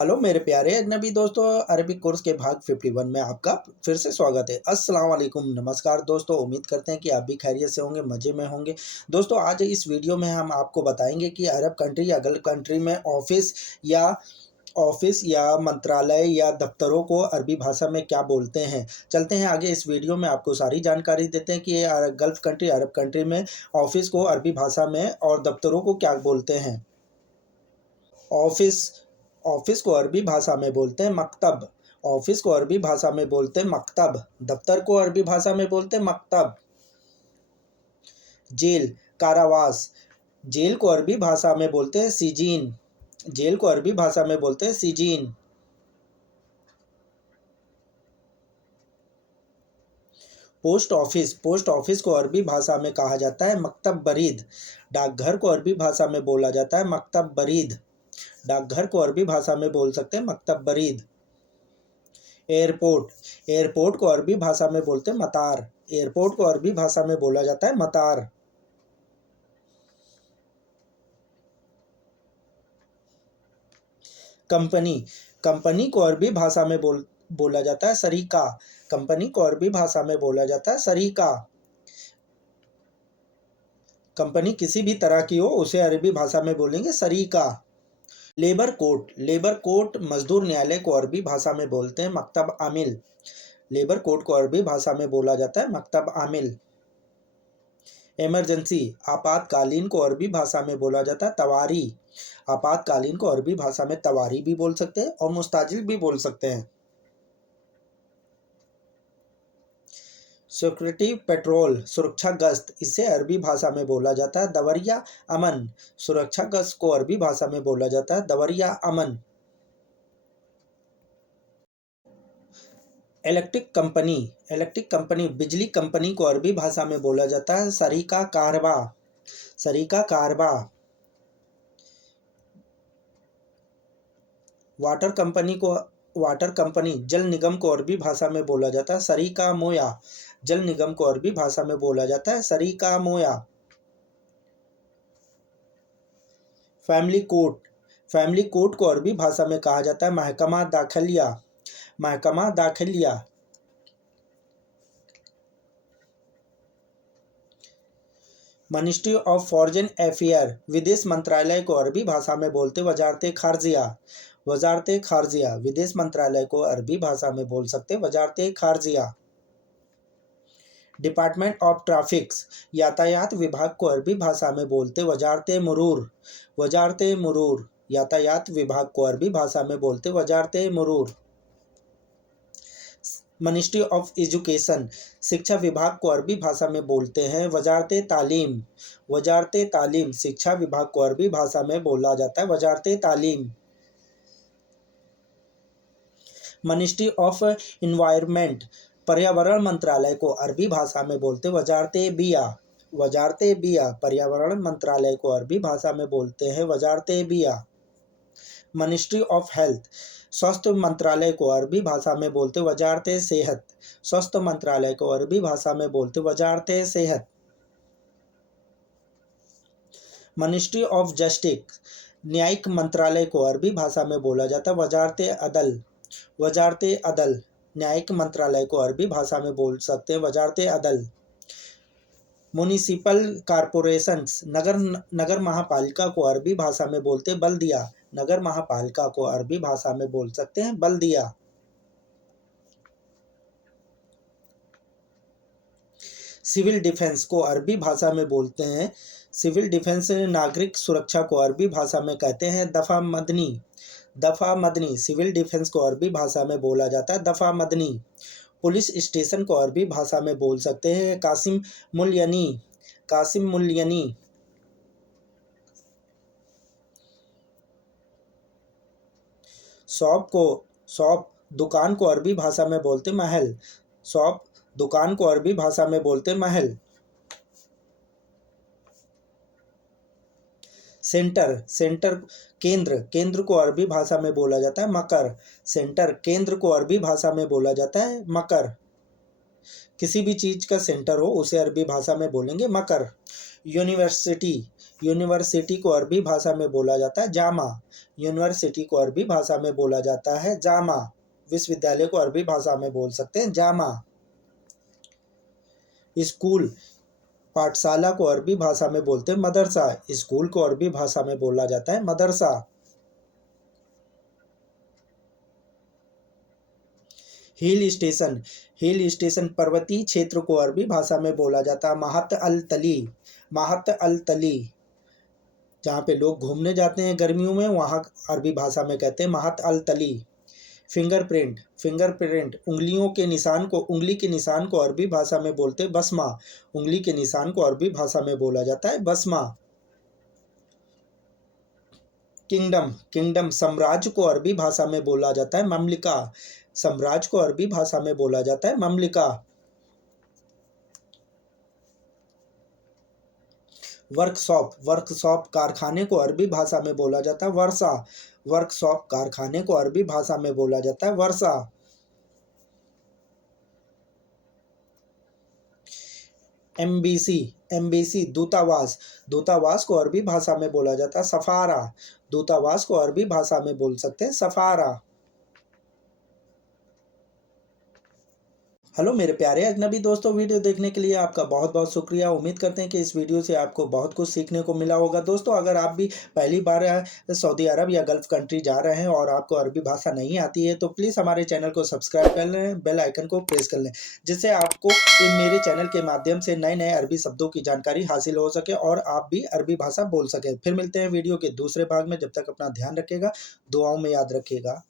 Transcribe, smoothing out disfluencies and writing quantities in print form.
Hello मेरे प्यारे अजनबी दोस्तों। अरबिक कोर्स के भाग 51 में आपका फिर से स्वागत है। अस्सलाम वालेकुम, नमस्कार दोस्तों। उम्मीद करते हैं कि आप भी खैरियत से होंगे, मज़े में होंगे। दोस्तों आज इस वीडियो में हम आपको बताएंगे कि अरब कंट्री या गल्फ कंट्री में या मंत्रालय या दफ्तरों को अरबी भाषा में क्या बोलते हैं। चलते हैं आगे, इस वीडियो में आपको सारी जानकारी देते हैं कि गल्फ कंट्री अरब कंट्री में ऑफिस को अरबी भाषा में और दफ्तरों को क्या बोलते हैं। ऑफिस ऑफिस को अरबी भाषा में बोलते हैं मकतब। ऑफिस को अरबी भाषा में बोलते हैं मकतब। दफ्तर को अरबी भाषा में बोलते हैं मकतब। जेल, कारावास। जेल को अरबी भाषा में बोलते हैं सीजीन। जेल को अरबी भाषा में बोलते हैं सीजीन। पोस्ट ऑफिस को अरबी भाषा में कहा जाता है मकतब बरीद। डाकघर को अरबी भाषा में बोला जाता है मकतब बरीद। डाकघर को अरबी भाषा में बोल सकते हैं मकतब बरीद। एयरपोर्ट को अरबी भाषा में बोलते हैं मतार। एयरपोर्ट को अरबी भाषा में बोला जाता है मतार। कंपनी कंपनी को अरबी भाषा में बोला जाता है शरीका। कंपनी को अरबी भाषा में बोला जाता है शरीका। कंपनी किसी भी तरह की हो उसे अरबी भाषा में बोलेंगे शरीका। लेबर कोर्ट मजदूर न्यायालय को अरबी भाषा में बोलते हैं मकतब आमिल। लेबर कोर्ट को अरबी भाषा में बोला जाता है मकतब आमिल। इमरजेंसी आपातकालीन को अरबी भाषा में बोला जाता है तवारी। आपातकालीन को अरबी भाषा में तवारी भी बोल सकते हैं और मुस्ताजिल भी बोल सकते हैं। सिक्योरिटी पेट्रोल सुरक्षा गश्त, इसे अरबी भाषा में बोला जाता है दवरिया अमन। सुरक्षा गश्त को अरबी भाषा में बोला जाता है दवरिया अमन। इलेक्ट्रिक कंपनी बिजली कंपनी को अरबी भाषा में बोला जाता है सरीका कारबा। सरीका कारबा। वाटर कंपनी जल निगम को अरबी भाषा में बोला जाता है सरीका मोया। जल निगम को अरबी भाषा में बोला जाता है सरीका मोया। फैमिली कोर्ट को अरबी भाषा में कहा जाता है महकमा दाखिलिया। महकमा दाखिलिया। मिनिस्ट्री ऑफ फॉरेन अफेयर विदेश मंत्रालय को अरबी भाषा में बोलते वजारत खारजिया। वजारत खारजिया। विदेश मंत्रालय को अरबी भाषा में बोल सकते वजारत खारजिया। डिपार्टमेंट ऑफ ट्रैफिक्स यातायात विभाग को अरबी भाषा में बोलते वजारत मुरूर। वजारत मुरूर। यातायात विभाग को अरबी भाषा में बोलते वजारत मुरूर। मिनिस्ट्री ऑफ एजुकेशन शिक्षा विभाग को अरबी भाषा में बोलते हैं वजारत तालीम। वजारत तालीम। शिक्षा विभाग को अरबी भाषा में बोला जाता है वजारत तालीम। मिनिस्ट्री ऑफ इन्वायरमेंट पर्यावरण मंत्रालय को अरबी भाषा में बोलते वजारत बिया। वजारत बिया। पर्यावरण मंत्रालय को अरबी भाषा में बोलते हैं वजारत बिया। मिनिस्ट्री ऑफ हेल्थ स्वास्थ्य मंत्रालय को अरबी भाषा में बोलते वजारत सेहत। स्वास्थ्य मंत्रालय को अरबी भाषा में बोलते वजारत सेहत। मिनिस्ट्री ऑफ जस्टिस न्यायिक मंत्रालय को अरबी भाषा में बोला जाता है वजारत अदल। वजारत अदल। न्यायिक मंत्रालय को अरबी भाषा में बोल सकते हैं वजारत अदल। म्युनिसिपल कॉरपोरेशंस नगर महापालिका को अरबी भाषा में बोलते बल्दिया। नगर महापालिका को अरबी भाषा में बोल सकते हैं बल्दिया। सिविल डिफेंस को अरबी भाषा में बोलते हैं सिविल डिफेंस। नागरिक सुरक्षा को अरबी भाषा में कहते हैं दफ़ा मदनी। दफ़ा मदनी। सिविल डिफेंस को अरबी भाषा में बोला जाता है दफ़ा मदनी। पुलिस स्टेशन को अरबी भाषा में बोल सकते हैं कासिम मुल्यनी। कासिम मुल्यनी। शॉप दुकान को अरबी भाषा में बोलते महल। शॉप दुकान को अरबी भाषा में बोलते महल। सेंटर केंद्र को अरबी भाषा में बोला जाता है मकर। सेंटर केंद्र को अरबी भाषा में बोला जाता है मकर। किसी भी चीज़ का सेंटर हो उसे अरबी भाषा में बोलेंगे मकर। यूनिवर्सिटी यूनिवर्सिटी को अरबी भाषा में बोला जाता है जामा। यूनिवर्सिटी को अरबी भाषा में बोला जाता है जामा। विश्वविद्यालय को अरबी भाषा में बोल सकते हैं जामा। स्कूल, पाठशाला को अरबी भाषा में बोलते हैं मदरसा। स्कूल को अरबी भाषा में बोला जाता है मदरसा। हिल स्टेशन, हिल स्टेशन पर्वतीय क्षेत्र को अरबी भाषा में बोला जाता है माहत अल तली। माहत अल तली, जहाँ पे लोग घूमने जाते हैं गर्मियों में, वहाँ अरबी भाषा में कहते हैं माहत अल तली। फिंगरप्रिंट, फिंगरप्रिंट उंगलियों के निशान को, उंगली के निशान को अरबी भाषा में बोलते हैं बसमा। उंगली के निशान को अरबी भाषा में बोला जाता है बसमा। किंगडम, किंगडम साम्राज्य को अरबी भाषा में बोला जाता है ममलिका। साम्राज्य को अरबी भाषा में बोला जाता है ममलिका। वर्कशॉप, वर्कशॉप कारखाने को अरबी भाषा में बोला जाता है वर्षा। वर्कशॉप कारखाने को अरबी भाषा में बोला जाता है वर्षा। एम्बेसी, एम्बेसी दूतावास। दूतावास को अरबी भाषा में बोला जाता है सफारा। दूतावास को अरबी भाषा में बोल सकते हैं सफारा। हेलो मेरे प्यारे अजनबी दोस्तों, वीडियो देखने के लिए आपका बहुत बहुत शुक्रिया। उम्मीद करते हैं कि इस वीडियो से आपको बहुत कुछ सीखने को मिला होगा। दोस्तों, अगर आप भी पहली बार सऊदी अरब या गल्फ़ कंट्री जा रहे हैं और आपको अरबी भाषा नहीं आती है, तो प्लीज़ हमारे चैनल को सब्सक्राइब कर लें, बेल आइकन को प्रेस कर लें, जिससे आपको मेरे चैनल के माध्यम से नए नए अरबी शब्दों की जानकारी हासिल हो सके और आप भी अरबी भाषा बोल सकें। फिर मिलते हैं वीडियो के दूसरे भाग में। जब तक अपना ध्यान रखिएगा, दुआओं में याद रखिएगा।